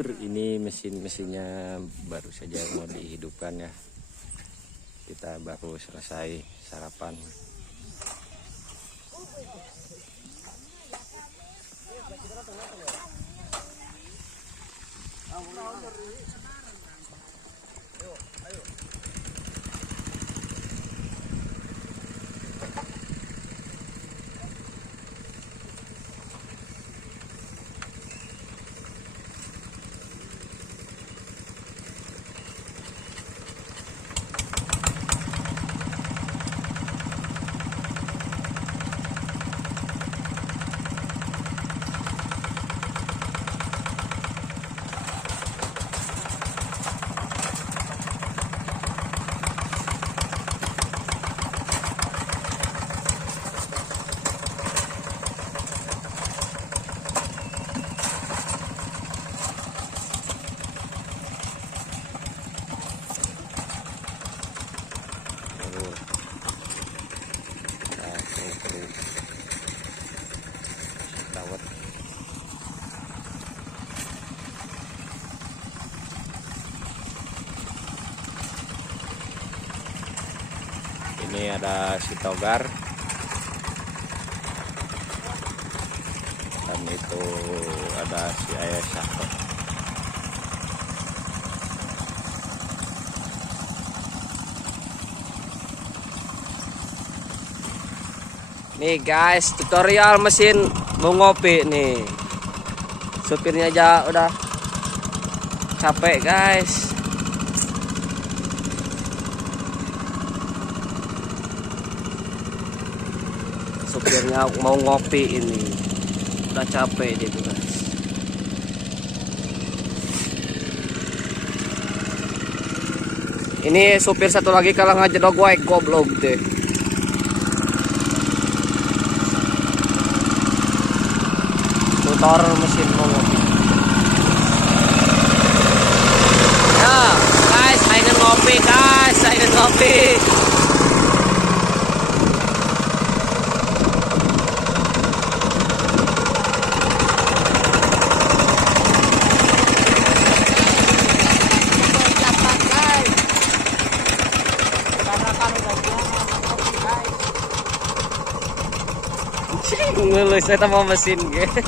bosur. Ini mesinnya baru saja mau dihidupkan ya. Kita baru selesai sarapan. Ini ada si Togar dan itu ada si Ayah Sako. Nih guys, tutorial mesin mau ngopi nih. Supirnya aja udah capek guys. Supirnya mau ngopi ini, udah capek dia tuh guys. Ini supir satu lagi kalah ngajedok gue goblok deh. Motor mesin mau ngopi. Ya guys, saya ngopi guys, saya ngopi. Ngelus saya tambah mesin gitu.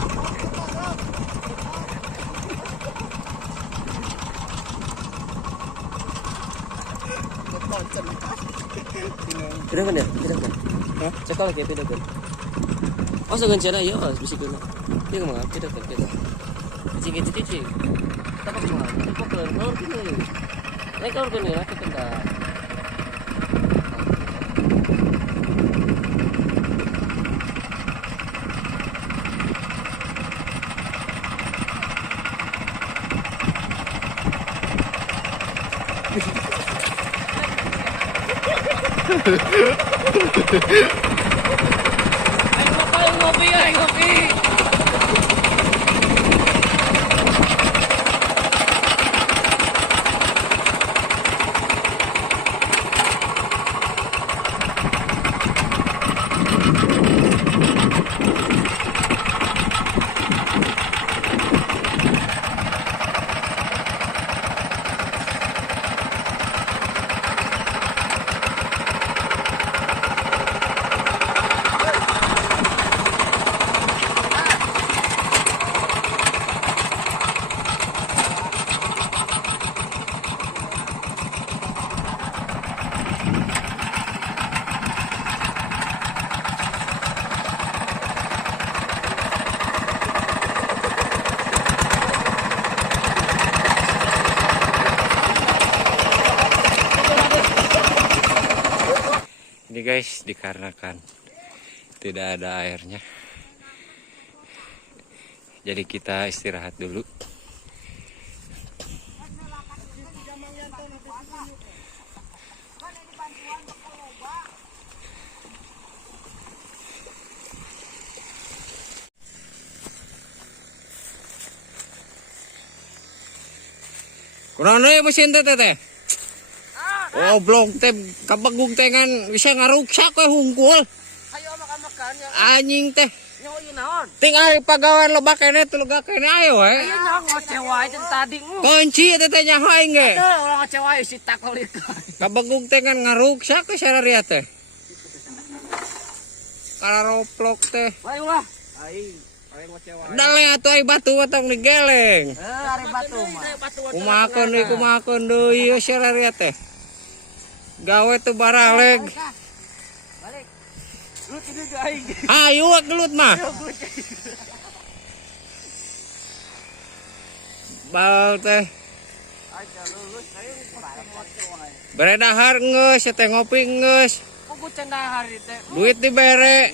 Pindah kan ya? Pindah kan? Hah? Cekal lagi pindah kan? Oh segan ya, bisa guna. Dia kemana? Pindah kan kita. Cici. Kita pakai mana? Kita pakai telur gini. Naik telur gini, kita pindah. Ayo ngopi. Ini guys, dikarenakan tidak ada airnya, jadi kita istirahat dulu. Kurang mesin teh. Oh blong teh kabagung tengan bisa ngaruksak we hungkul. Ayo makan ya. Anjing teh. Nyawa ieu naon? Tinggal pagawean lo bakene tuh lega kene ayo we. Ayo nyong ngecewain jeung tadi. Kunci teh teh nyaho aing ge. Teu urang ngecewain si takolit. Kabegug teh kan ngaruksa ke sararia teh. Kararoplok teh. Wah ulah. Aing ngecewain. Dale atuh ai batu watong digeleng. Ari batu mah. Kumahakeun deui ieu sararia teh. Gawe teu baraleg. Balik. Lu tidur ke aing. Ayo gelut mah. Bal teh. Aja lulus aing bareng ngecewain. Bere dahar geus, teh ngopi geus. Kudu cenah hari teh. Duit dibere.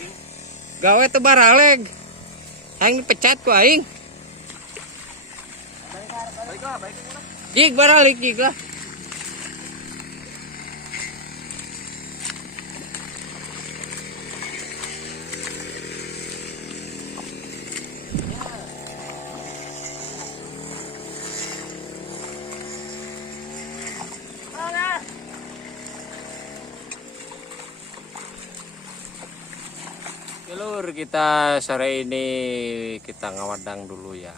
Gawe teu baraleg. Aing dipecat ku aing. Baik lah, baik. Jig baralik jig lah. Lur, kita sore ini kita ngawadang dulu ya.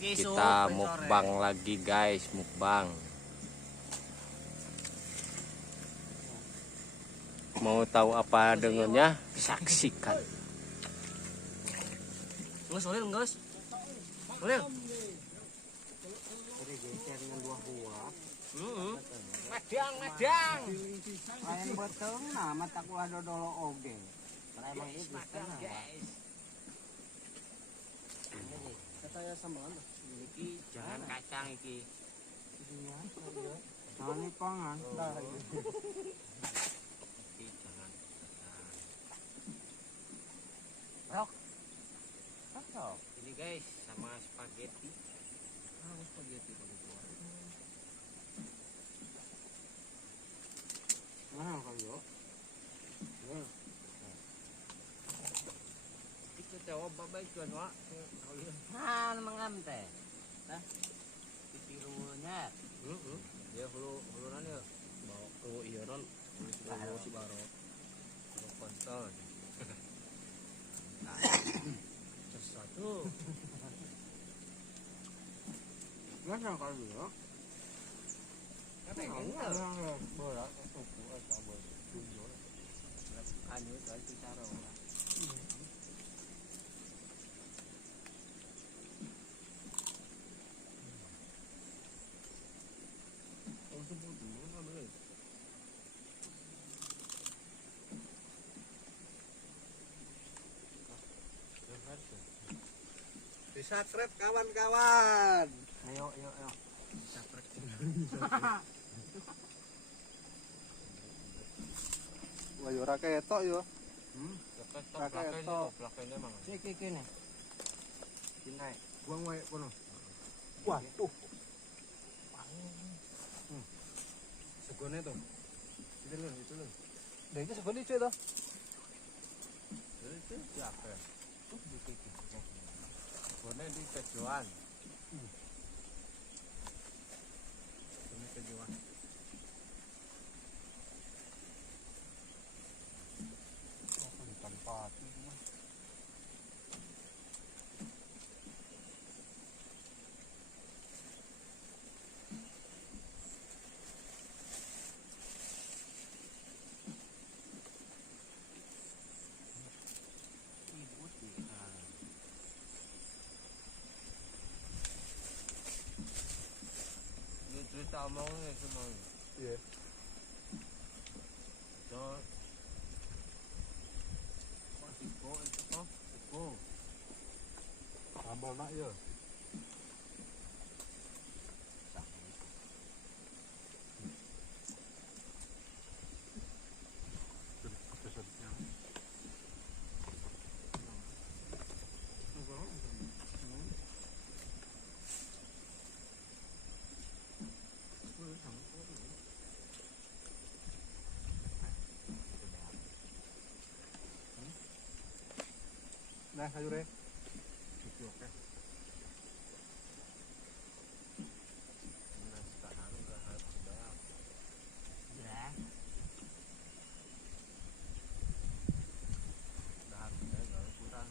Kita mukbang lagi guys, mukbang. Mau tahu apa dengannya? Saksikan. Geus ulil geus. Ulil. Madang. Lain beteung nah mata ku dodolo oge. Emang itu guys. Katanya sambalan iki jangan kacang iki. Jangan dipangan. Iki jangan. Rok. Ini guys sama spaghetti. Spaghetti Mana kayo? Jawab babay juan wa. Mangam teh. Tah. Pipirunya. Dia huluran ya. Bawa ke ieu non. Si baro. Kontol. Nah. Sesuatu. Mana kayo? Apa yang bola suku asa bola tunjul. Anu itu cara. Disakret kawan-kawan. Ayo. Sakret. Wah, yo raketo yo. Raketo. Plakenya mang. Iki kene. Kinai. Buang wae kono. Waduh. Segone tuh. Itu lu. Dah itu segone cuy toh. Itu siapa ya? Segone di kejuan. Ini kejuan. Tanpa Cerita omongnya semua. iya. So, Tiko itu toh, Tiko. Sambal nak ya. Nah, sayurnya. Itu oke. Nah, sekarang udah harus sudah. Ya. Udah harus sudah, nggak kurang.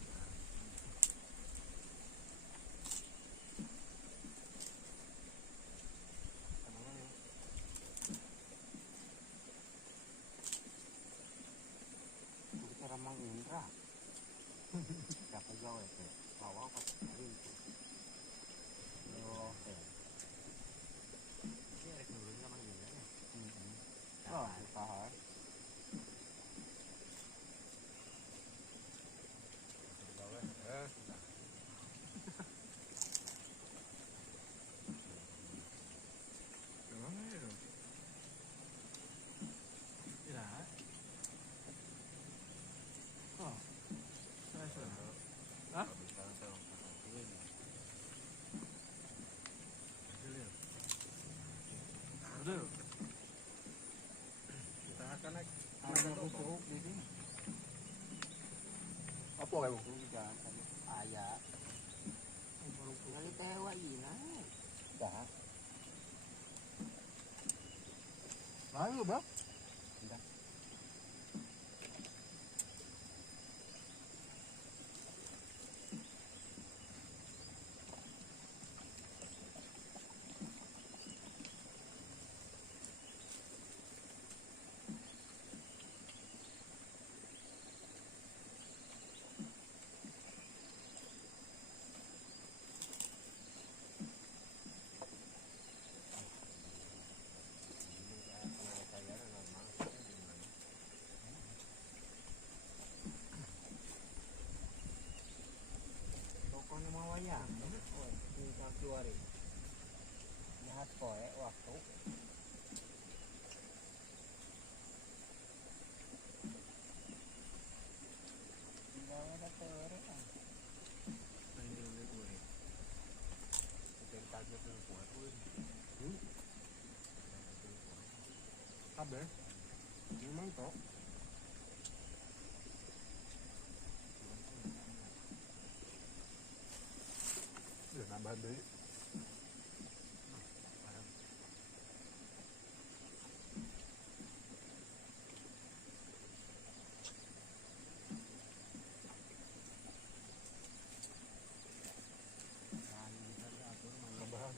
Apa kamu? Udah tadi ayah. Kali tewa ina. Dah. Ayo, Bang. Tokonya mau wayang. Oh, ini kaki wari. Jahat koe waktu. Tinggal ada teori kan. Kabeh. Memang toh. Ya nambah deui. Tambahan.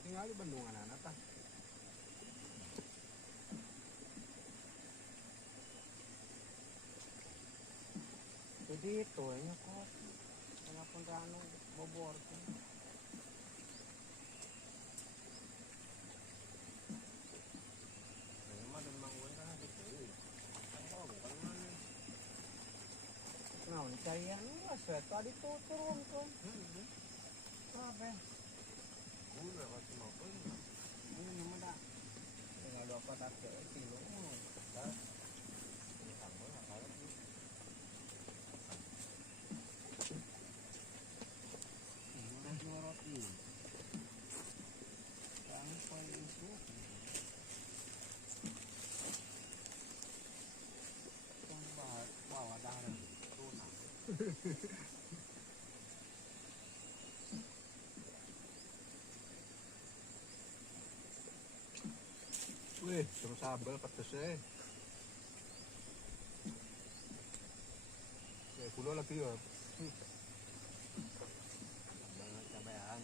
Tinggal di bendungan anak tah. Jadi itu nya kok. Kenapa anu bobor kan. Nah, carian lah, saya tadi tuh turun tuh. Apa? Ini nama dah. Tinggal 24 kilo. Ini dua roti. Yang paling isu. Yang bawa darah tuna. Wih, terus sambal pedesnya. Kayak gula lagi ya. Banget cabean.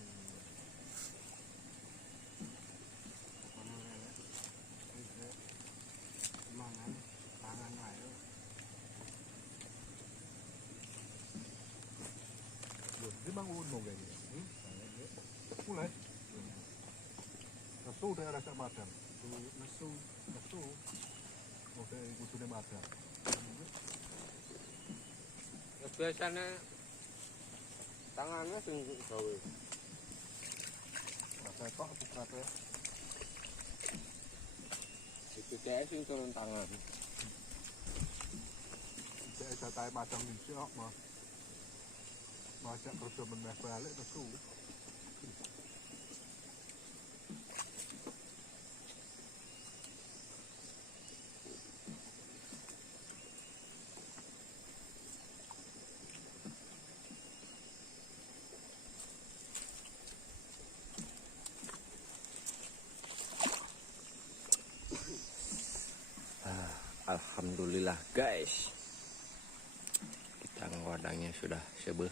Mangan, tangan ayo. Loh, dia bangun mau kayaknya. Mulai. Nesu daerah Sak Madang. Nesu. Nesu. Oke, kudune Madang. Biasanya tangannya sing gawe. Rasa tok bukrate. Itu dia sing turun tangan. Cek jatahe Madang dhisik mah. Macak kerja meneh balik nesu. Alhamdulillah guys, kita wadangnya sudah sebeh.